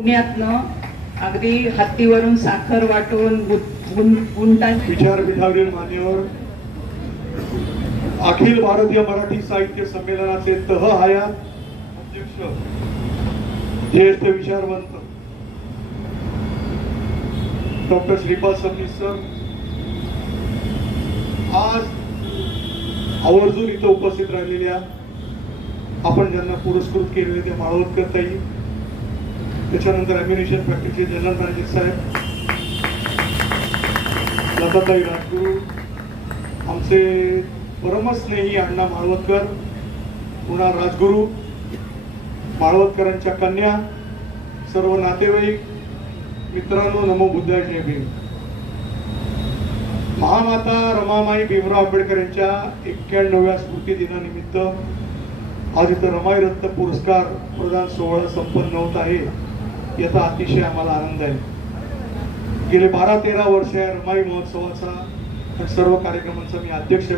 पुण्यातनं अगदी हत्तीवरून साखर वाटून विचारपीठावरील मान्यवर अखिल भारतीय मराठी साहित्य संमेलनाचे तह हयात अध्यक्ष ज्येष्ठ विचारवंत डॉक्टर श्रीपाद सबनीस सर, आज आवर्जून इथं उपस्थित राहिलेल्या आपण ज्यांना पुरस्कृत केलेले ते माळवतकर ताई, त्याच्यानंतर अम्युनिशन फॅक्टरीचे जनरल मॅनेजर साहेब लताताई राजगुरू, आमचे परमस्नेही अण्णा माळवतकर, पुन्हा राजगुरू, माळवतकरांच्या कन्या, सर्व नातेवाईक, मित्रांनो, नमो बुद्धाय, जय भीम. महामाता रमाबाई भीमराव आंबेडकर यांच्या 91व्या स्मृती दिनानिमित्त आज इथं रमाई रत्न पुरस्कार प्रदान सोहळा संपन्न होत आहे. याचा अतिशय आम्हाला आनंद आहे. गेले 12-13 वर्ष या रमाई महोत्सवाचा आणि सर्व कार्यक्रमांचा मी अध्यक्ष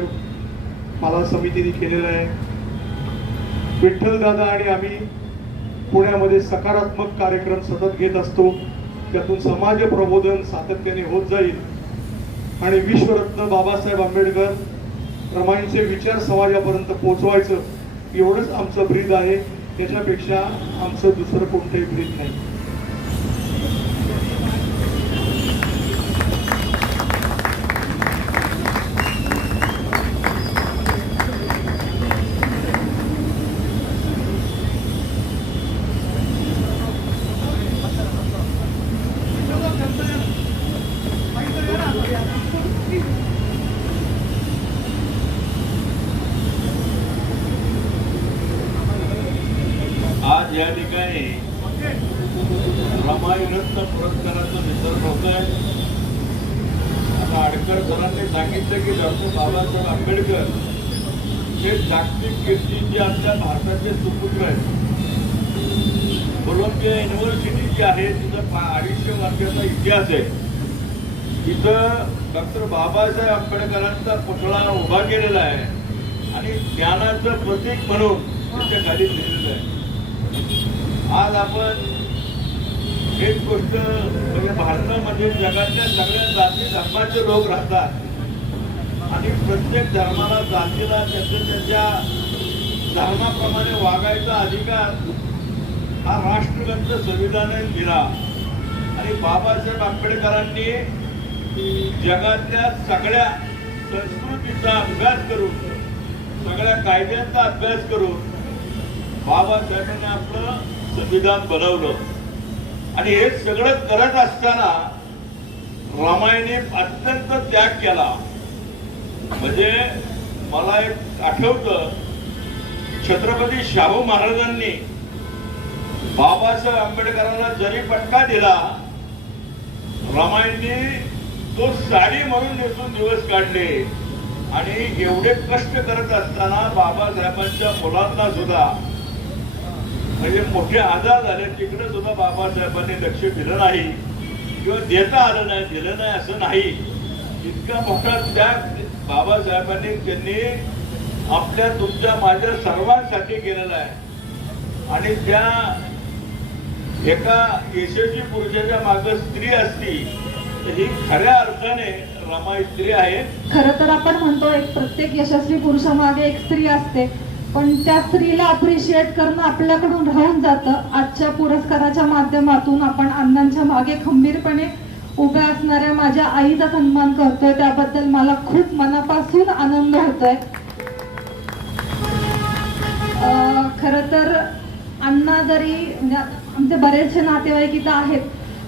मला समितीने केलेला आहे. विठ्ठल दादा आणि आम्ही पुण्यामध्ये सकारात्मक कार्यक्रम सतत घेत असतो. त्यातून समाज प्रबोधन सातत्याने होत जाईल आणि विश्वरत्न बाबासाहेब आंबेडकर रमाईंचे विचार समाजापर्यंत पोहोचवायचं एवढंच आमचं ब्रीद आहे. त्याच्यापेक्षा आमचं दुसरं कोणतंही ब्रीद नाही. आज या ठिकाणी रमाई रत्न पुरस्काराचं वितरण होतंय. आता आडकर सरांनी सांगितलं की डॉक्टर बाबासाहेब आंबेडकर हे जागतिक कीर्तीचे आपल्या भारताचे सुपुत्र आहेत. कोलंबिया युनिव्हर्सिटी जी आहे तिथं 250 वर्षाचा इतिहास आहे. तिथं डॉक्टर बाबासाहेब आंबेडकरांचा पुतळा उभा केलेला आहे आणि ज्ञानाचं प्रतीक म्हणून त्याच्या खाली लिहिलेलं आहे. आज आपण एक गोष्ट म्हणजे भारतामध्ये जगातल्या सगळ्या जाती धर्माचे लोक राहतात आणि प्रत्येक धर्माला जातीला त्याच्या धर्माप्रमाणे वागायचा अधिकार हा राष्ट्रगत संविधानाने दिला. आणि बाबासाहेब आंबेडकरांनी जगातल्या सगळ्या संस्कृतीचा अभ्यास करून, सगळ्या कायद्यांचा अभ्यास करून बाबासाहेबांनी आपलं संविधान बनवलं. आणि हे सगळं करत असताना रमाईने अत्यंत त्याग केला. म्हणजे मला एक आठवतं, छत्रपती शाहू महाराजांनी बाबासाहेब आंबेडकरांना जरी फटका दिला, रमाईने तो साडी म्हणून नेसून दिवस काढले. आणि एवढे कष्ट करत असताना बाबासाहेबांच्या मुलांना सुद्धा म्हणजे मोठे आजार झाले, तिकडे सुद्धा बाबासाहेबांनी लक्ष दिलं नाही किंवा देता आलं नाही, दिलं नाही असं नाही. इतका मोठा त्याग बाबासाहेबांनी त्यांनी आपल्या तुमच्या माझ्या सर्वांसाठी केलेला आहे. आणि त्या एका यशस्वी पुरुषाच्या मागे स्त्री असती तर ही खऱ्या अर्थाने रमाई स्त्री आहे. खरं तर आपण म्हणतो एक प्रत्येक यशस्वी पुरुषामागे एक स्त्री असते, पण त्या स्त्रीला अप्रिशिएट करणं आपल्याकडून राहून जातं. आजच्या पुरस्काराच्या माध्यमातून आपण अण्णांच्या मागे खंबीरपणे उभ्या असणाऱ्या माझ्या आईचा सन्मान करतोय. त्याबद्दल मला खूप मनापासून आनंद होतोय. खरं तर अण्णा जरी म्हणजे आमचे बरेचसे नातेवाईक इथं आहेत,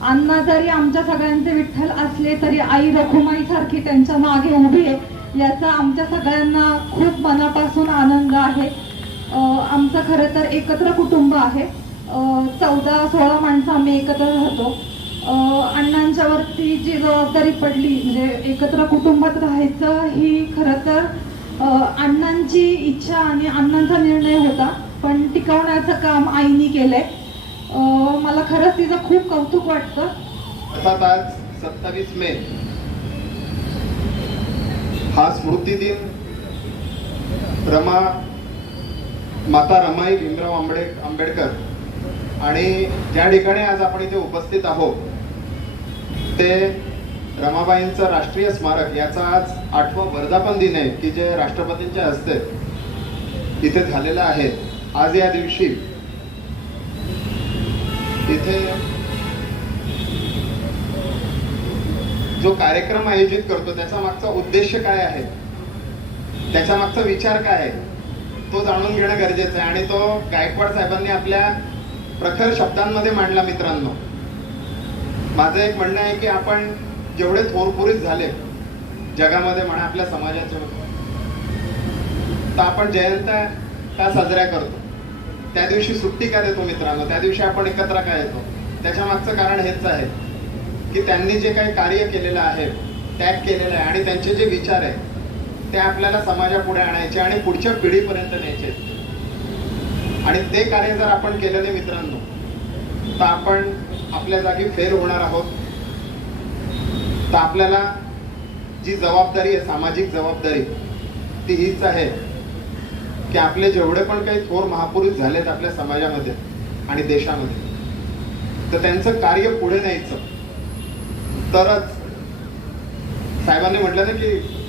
अण्णा जरी आमच्या सगळ्यांचे विठ्ठल असले तरी आई रखुमाई सारखी त्यांच्या मागे उभी आहे, याचा आमच्या सगळ्यांना खूप मनापासून आनंद आहे. आमचं खरं तर एकत्र कुटुंब आहे. 14-16 माणसं आम्ही एकत्र राहतो. अण्णांच्यावरती जी जबाबदारी पडली म्हणजे एकत्र कुटुंबात राहायचं, ही खरं तर अण्णांची इच्छा आणि अण्णांचा निर्णय होता, पण टिकवण्याचं काम आईनी केलंय. मला खरंच तिचं खूप कौतुक वाटतं. अर्थात आज 27 मे हा स्मृती दिन माता रमाई भीमराव आंबेडकर आणि ज्या ठिकाणी आज आपण इथे उपस्थित आहोत ते रमाबाईंचं राष्ट्रीय स्मारक याचा आज 8वा वर्धापन दिन आहे की जे राष्ट्रपतींच्या हस्ते इथे झालेलं आहे. आज या दिवशी इथे जो कार्यक्रम आयोजित करतो त्याचा मागचा उद्देश काय आहे, त्याच्या मागचा विचार काय आहे तो जाणून घेणं गरजेचं आहे. आणि तो गायकवाड साहेबांनी आपल्या प्रखर शब्दांमध्ये मांडला. मित्रांनो, माझं एक म्हणणं आहे की आपण जेवढे थोरपुरीत झाले जगामध्ये म्हणा, आपल्या समाजाच्या, तर आपण जयंत्या का साजऱ्या करतो, त्या दिवशी सुट्टी का देतो मित्रांनो, त्या दिवशी आपण एकत्र का येतो, त्याच्या मागचं कारण हेच आहे की त्यांनी जे काही कार्य केलेलं आहे, त्याग केलेलं आहे आणि त्यांचे जे विचार आहे ते आपल्याला समाजापुढे आणायचे आणि पुढच्या पिढीपर्यंत न्यायचे. आणि ते कार्य जर आपण केलं नाही मित्रांनो तर आपण आपल्या जागी फेल होणार आहोत. तर आपल्याला जी जबाबदारी आहे, सामाजिक जबाबदारी, ती हीच आहे की आपले जेवढे पण काही थोर महापुरुष झालेत आपल्या समाजामध्ये आणि देशामध्ये, तर त्यांचं कार्य पुढे न्यायचं. तरच साहेबांनी म्हटलं ना की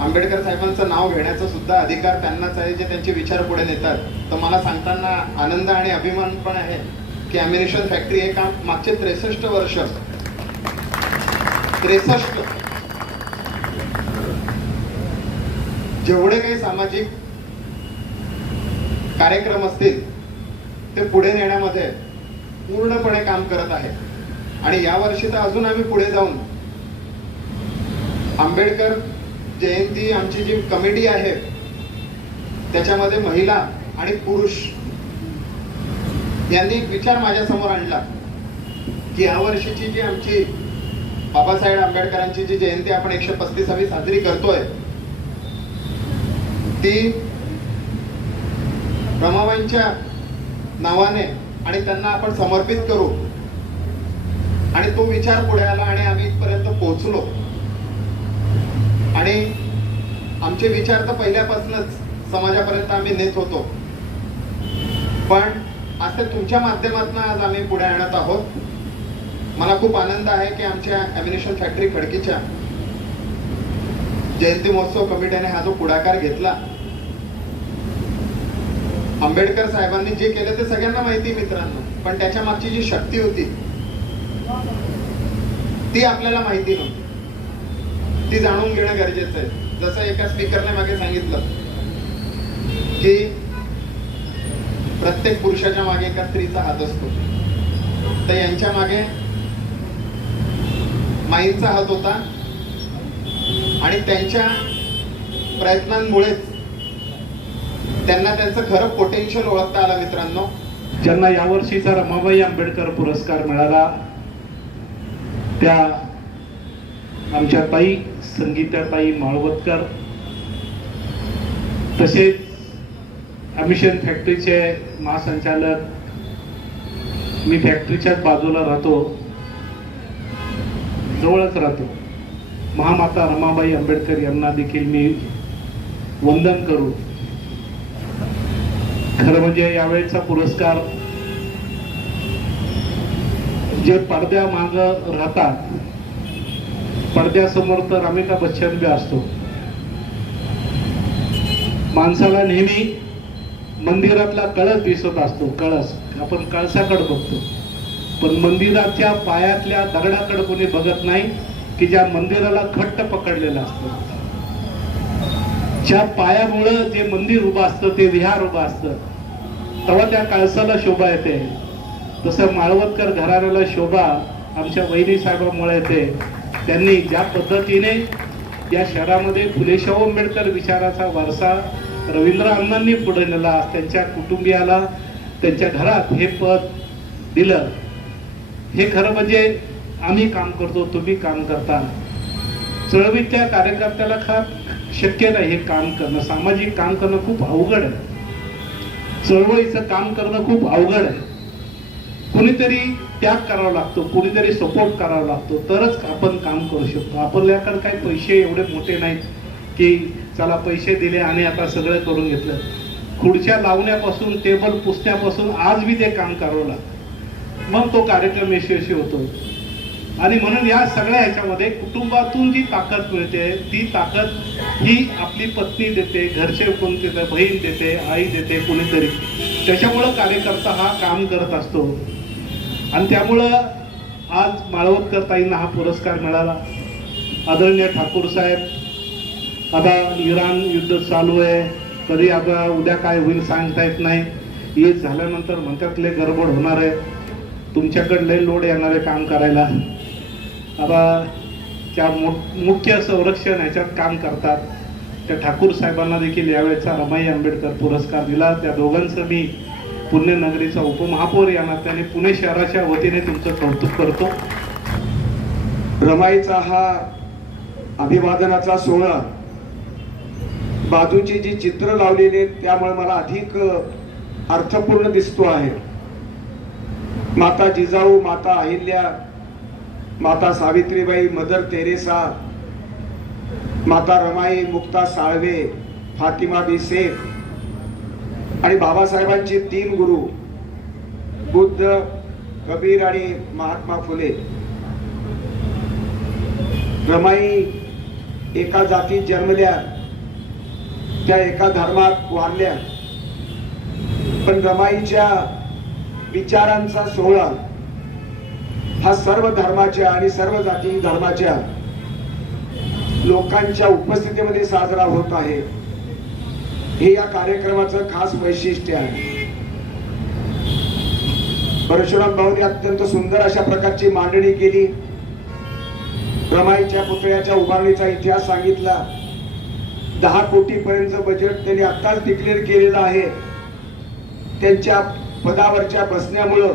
आंबेडकर साहेबांचं नाव घेण्याचा सुद्धा अधिकार त्यांनाच आहे जे त्यांचे विचार पुढे नेतात. तर मला सांगताना आनंद आणि अभिमान पण आहे की ॲम्युनिशन फॅक्टरी हे काम मागचे 63 वर्ष 63 जेवढे काही सामाजिक कार्यक्रम असतील ते पुढे नेण्यामध्ये पूर्णपणे काम करत आहे. आणि यावर्षी तर अजून आम्ही पुढे जाऊन आंबेडकर जयंती आमची जी कमिटी आहे त्याच्यामध्ये महिला आणि पुरुष यांनी एक विचार माझ्या समोर आणला की यावर्षीची जी आमची बाबासाहेब आंबेडकरांची जी जयंती आपण 135वी साजरी करतोय ती रमाबाईंच्या नावाने आणि त्यांना आपण समर्पित करू. आणि तो विचार पुढे आला आणि आम्ही इथपर्यंत पोहोचलो. आणि आमचे विचार तर पहिल्यापासूनच समाजापर्यंत आम्ही नेत होतो, पण आज ते तुमच्या माध्यमातून आज आम्ही पुढे आणत आहोत. मला खूप आनंद आहे की आमच्या ॲम्युनिशन फॅक्टरी खडकीच्या जयंती महोत्सव कमिटीने हा जो पुढाकार घेतला. आंबेडकर साहेबांनी जे केलं ते सगळ्यांना माहिती मित्रांनो, पण त्याच्या मागची जी शक्ती होती ती आपल्याला माहिती नव्हती. ती जाणून घेणं गरजेचं आहे. जसं एका स्पीकरने मागे सांगितलं की प्रत्येक पुरुषाच्या मागे एका स्त्रीचा हात असतो, तर यांच्या मागे माईंचा हात होता आणि त्यांच्या प्रयत्नांमुळेच त्यांना त्यांचं खरं पोटेन्शियल ओळखता आलं. मित्रांनो, ज्यांना यावर्षीचा रमाबाई आंबेडकर पुरस्कार मिळाला त्या आमच्या ताई संगीताताई माळवतकर, तसेच ॲम्युनिशन फॅक्टरीचे महासंचालक, मी फॅक्टरीच्याच बाजूला राहतो, जवळच राहतो, महामाता रमाबाई आंबेडकर यांना देखील मी वंदन करू. खरं म्हणजे यावेळेचा पुरस्कार जे पडद्यामाग राहतात, पडद्यासमोर तर अमिताभ बच्चन बी असतो. माणसाला नेहमी मंदिरातला कळस दिसत असतो, कळस आपण कळसाकडे बघतो, पण मंदिराच्या पायातल्या दगडाकडे कोणी बघत नाही की ज्या मंदिराला घट्ट पकडलेलं असतं, ज्या पायामुळं जे मंदिर उभं असतं, ते विहार उभं असतं, तेव्हा त्या कळसाला शोभा येते. तसं माळवतकर घराण्याला शोभा आमच्या वहिनी साहेबांमुळे येते. त्यांनी ज्या पद्धतीने या शहरामध्ये फुले शाहू आंबेडकर विचाराचा वारसा रवींद्र अण्णांनी पुढे नेला, त्यांच्या कुटुंबियाला त्यांच्या घरात हे पद दिलं, हे खरं म्हणजे आम्ही काम करतो, तुम्ही काम करता. चळवळीतल्या कार्यकर्त्याला शक्य नाही हे काम करणं, सामाजिक काम करणं खूप अवघड आहे. चळवळीचं काम करणं खूप अवघड आहे. कुणीतरी त्याग करावा लागतो, कुणीतरी सपोर्ट करावा लागतो, तरच आपण काम करू शकतो. आपल्याकडे काही पैसे एवढे मोठे नाहीत की चला पैसे दिले आणि आता सगळं करून घेतलं. खुर्च्या लावण्यापासून टेबल पुसण्यापासून आज बी ते काम करावं लागतं, मग तो कार्यक्रम यशस्वी होतो. आणि म्हणून या सगळ्या ह्याच्यामध्ये कुटुंबातून जी ताकद मिळते ती ताकद ही आपली पत्नी देते, घरचे कोण देते, बहीण देते, आई देते, कोणीतरी. त्याच्यामुळं कार्यकर्ता हा काम करत असतो. आणि त्यामुळं आज माळवदकर ताईंना हा पुरस्कार मिळाला. आदरणीय ठाकूर साहेब, आता इराण युद्ध चालू आहे, कधी आता उद्या काय होईल सांगता येत नाही. येत झाल्यानंतर म्हणतात लय गडबड होणार आहे, तुमच्याकडे लय लोड येणार आहे काम करायला. आता त्या मुख्य संरक्षण ह्याच्यात काम करतात त्या ठाकूर साहेबांना देखील यावेळेचा रमाई आंबेडकर पुरस्कार दिला. त्या दोघांचं मी पुण्यनगरीचा उपमहापौर या नात्याने पुणे शहराच्या वतीने तुमचं कौतुक करतो. रमाईचा हा अभिवादनाचा सोहळा, बाजूची जी चित्र लावलेली आहेत त्यामुळे मला अधिक अर्थपूर्ण दिसतो आहे. माता जिजाऊ, माता अहिल्या, माता सावित्रीबाई, मदर तेरेसा, माता रमाई, मुक्ता साळवे, फातिमा बी शेख आणि बाबासाहेबांचे 3 गुरु बुद्ध, कबीर आणि महात्मा फुले. रमाई एका जातीत जन्मल्या, त्या एका धर्मात वाढल्या, पण रमाईच्या विचारांचा सोहळा हा सर्व धर्माच्या आणि सर्व जाती धर्माच्या लोकांच्या उपस्थितीमध्ये साजरा होत आहे. हे या कार्यक्रमाचं खास वैशिष्ट्य आहे. परशुराम भाऊने अत्यंत सुंदर अशा प्रकारची मांडणी केली. रमाईच्या पुतळ्याच्या उभारणीचा इतिहास सांगितला. 10 कोटीपर्यंत बजेट त्यांनी आत्ताच डिक्लेअर केलेलं आहे. त्यांच्या पदावरच्या बसण्यामुळं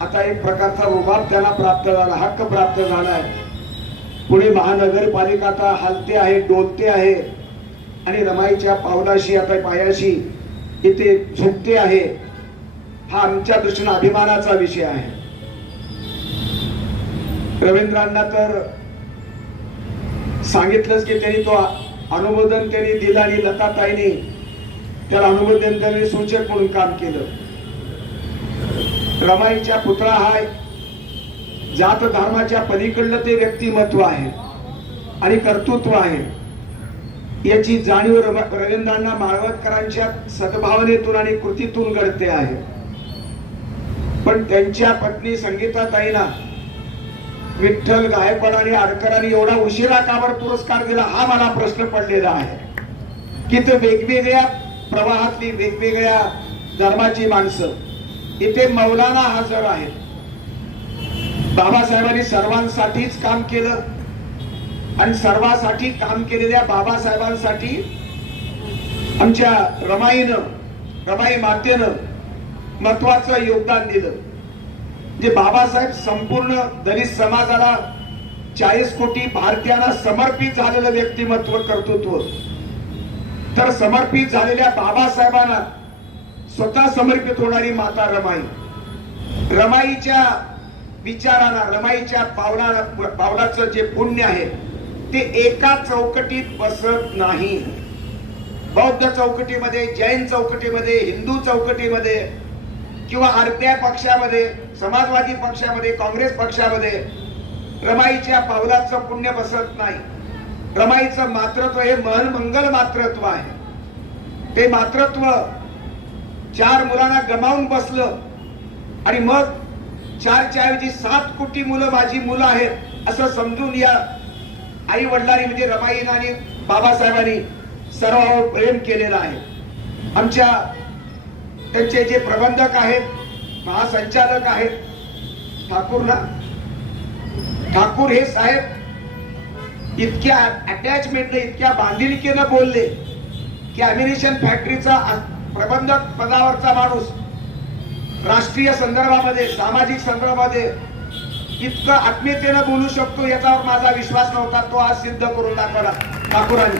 आता एक प्रकारचा रुबाब त्यांना प्राप्त झाला, हक्क प्राप्त झालाय. पुणे महानगरपालिका आता हलते आहे, डोलते आहे आणि रमाईच्या पावलाशी, आता पायाशी इथे झुकते आहे. हा आमच्या दृष्टीने अभिमानाचा विषय आहे. रवींद्रांना तर सांगितलंच की त्यांनी तो अनुमोदन त्यांनी दिलं आणि लताताईंनी त्याला अनुमोदन त्यांनी सूचक म्हणून काम केलं. रमाईच्या पुतळा हा जात धर्माच्या पलीकडलं ते व्यक्तिमत्व आहे आणि कर्तृत्व आहे. याची जाणीव रवींद्रांना माळवदकरांच्या सद्भावनेतून आणि कृतीतून घडते आहे. पण त्यांच्या पत्नी संगीताताईंना विठ्ठल गायकवाड आणि आडकरांनी एवढा उशिरा का बरं पुरस्कार दिला, हा मला प्रश्न पडलेला आहे. की ते वेगवेगळ्या प्रवाहातली, वेगवेगळ्या धर्माची माणसं इथे मौलाना हजर आहेत. बाबासाहेबांनी सर्वांसाठीच काम केलं आणि सर्वांसाठी काम केलेल्या बाबासाहेबांसाठी आमच्या रमाई मातेनं महत्वाचं योगदान दिलं. जे बाबासाहेब संपूर्ण दलित समाजाला 40 कोटी भारतीयांना समर्पित झालेलं व्यक्तिमत्व, कर्तृत्व. तर समर्पित झालेल्या बाबासाहेबांना स्वतः समर्पित होणारी माता रमाई, रमाईच्या विचारांना, रमाईच्या पावलाचं जे पुण्य आहे ते एका चौकटीत बसत नाही. बौद्ध चौकटीमध्ये, जैन चौकटीमध्ये, हिंदू चौकटीमध्ये किंवा अर्ध्या पक्षामध्ये, समाजवादी पक्षामध्ये, काँग्रेस पक्षामध्ये रमाईच्या पावलाचं पुण्य बसत नाही. रमाईचं मातृत्व हे मंगल मातृत्व आहे. ते मातृत्व 4 मुलांना गमावून बसलं आणि मग 4च्या ऐवजी 7 कोटी मुलं माझी मुलं आहेत असं समजून या आई वडिलांनी, म्हणजे रमाईनं आणि बाबासाहेबांनी सर्वांवर प्रेम केलेलं आहे. आमच्या त्यांचे जे प्रबंधक आहेत, महासंचालक आहेत ठाकूर हे साहेब इतक्या अटॅचमेंटने, इतक्या बांधिलकीनं बोलले की अम्युनिशन फॅक्टरीचा प्रबंधक पदावरचा माणूस राष्ट्रीय संदर्भामध्ये, सामाजिक संदर्भामध्ये इतकं आत्मीयतेनं बोलू शकतो याच्यावर माझा विश्वास नव्हता. तो आज सिद्ध करून दाखवला ठाकूरांनी.